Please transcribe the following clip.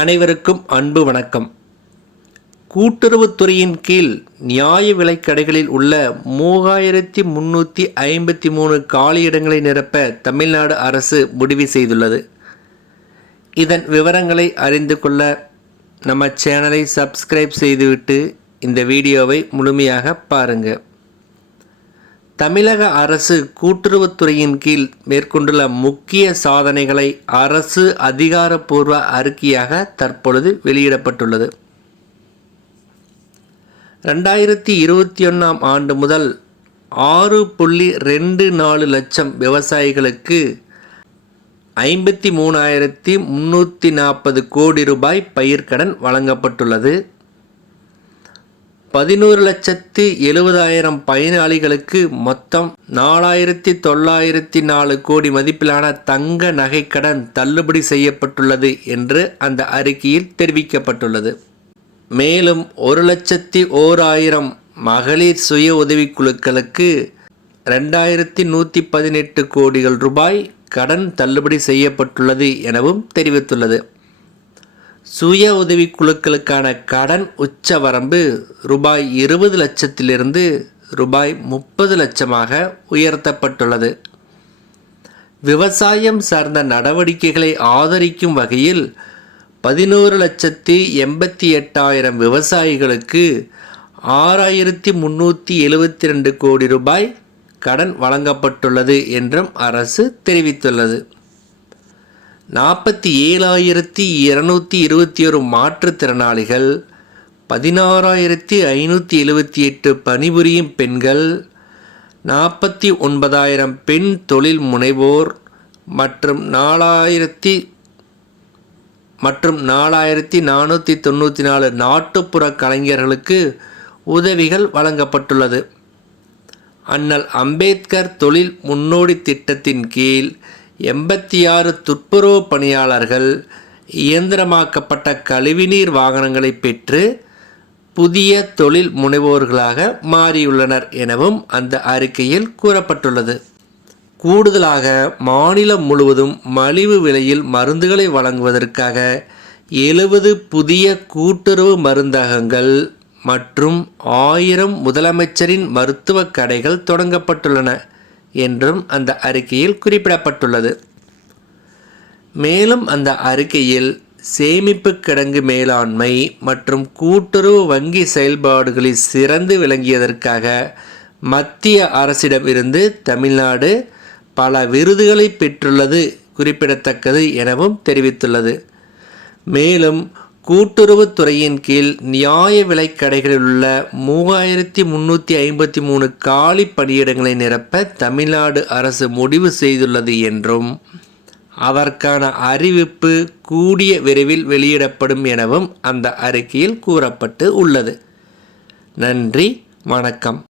அனைவருக்கும் அன்பு வணக்கம். கூட்டுறவுத்துறையின் கீழ் நியாய விலைக் கடைகளில் உள்ள 3353 காலியிடங்களை நிரப்ப தமிழ்நாடு அரசு முடிவு செய்துள்ளது. இதன் விவரங்களை அறிந்து கொள்ள நம்ம சேனலை சப்ஸ்கிரைப் செய்துவிட்டு இந்த வீடியோவை முழுமையாக பாருங்கள். தமிழக அரசு கூட்டுறவுத்துறையின் கீழ் மேற்கொண்டுள்ள முக்கிய சாதனைகளை அரசு அதிகாரப்பூர்வ அறிக்கையாக தற்பொழுது வெளியிடப்பட்டுள்ளது. 2021 ஆண்டு முதல் 6.24 லட்சம் விவசாயிகளுக்கு 53,340 கோடி ரூபாய் பயிர்க்கடன் வழங்கப்பட்டுள்ளது. 11,70,000 பயனாளிகளுக்கு மொத்தம் 4,904 கோடி மதிப்பிலான தங்க நகைக்கடன் தள்ளுபடி செய்யப்பட்டுள்ளது என்று அந்த அறிக்கையில் தெரிவிக்கப்பட்டுள்ளது. மேலும் 1,01,000 மகளிர் சுய உதவிக்குழுக்களுக்கு 2,118 கோடிகள் ரூபாய் கடன் தள்ளுபடி செய்யப்பட்டுள்ளது எனவும் தெரிவித்துள்ளது. சுய உதவிக்குழுக்களுக்கான கடன் உச்சவரம்பு ரூபாய் 20 லட்சத்திலிருந்து ரூபாய் 30 லட்சமாக உயர்த்தப்பட்டுள்ளது. விவசாயம் சார்ந்த நடவடிக்கைகளை ஆதரிக்கும் வகையில் 11,88,000 விவசாயிகளுக்கு 6,372 கோடி ரூபாய் கடன் வழங்கப்பட்டுள்ளது என்றும் அரசு தெரிவித்துள்ளது. 47,221 மாற்றுத்திறனாளிகள், 16,578 பணிபுரியும் பெண்கள், 49,000 பெண் தொழில் முனைவோர் மற்றும் 4,494 நாட்டுப்புற கலைஞர்களுக்கு உதவிகள் வழங்கப்பட்டுள்ளது. அண்ணல் அம்பேத்கர் தொழில் முன்னோடி திட்டத்தின் கீழ் 86 துப்புரவு பணியாளர்கள் இயந்திரமாக்கப்பட்ட கழிவுநீர் வாகனங்களை பெற்று புதிய தொழில் முனைவோர்களாக மாறியுள்ளனர் எனவும் அந்த அறிக்கையில் கூறப்பட்டுள்ளது. கூடுதலாக மாநிலம் முழுவதும் மலிவு விலையில் மருந்துகளை வழங்குவதற்காக 70 புதிய கூட்டுறவு மருந்தகங்கள் மற்றும் 1000 முதலமைச்சரின் மருத்துவக் கடைகள் தொடங்கப்பட்டுள்ளன என்றும் அந்த அறிக்கையில் குறிப்பிடப்பட்டுள்ளது. மேலும் அந்த அறிக்கையில் சேமிப்பு கிடங்கு மேலாண்மை மற்றும் கூட்டுறவு வங்கி செயல்பாடுகளில் சிறந்து விளங்கியதற்காக மத்திய அரசிடமிருந்து தமிழ்நாடு பல விருதுகளை பெற்றுள்ளது குறிப்பிடத்தக்கது எனவும் தெரிவித்துள்ளது. மேலும் கூட்டுறவுத்துறையின் கீழ் நியாய விலைக் கடைகளில் உள்ள 3,353 காலி பணியிடங்களை நிரப்ப தமிழ்நாடு அரசு முடிவு செய்துள்ளது என்றும் அதற்கான அறிவிப்பு கூடிய விரைவில் வெளியிடப்படும் எனவும் அந்த அறிக்கையில் கூறப்பட்டு உள்ளது. நன்றி, வணக்கம்.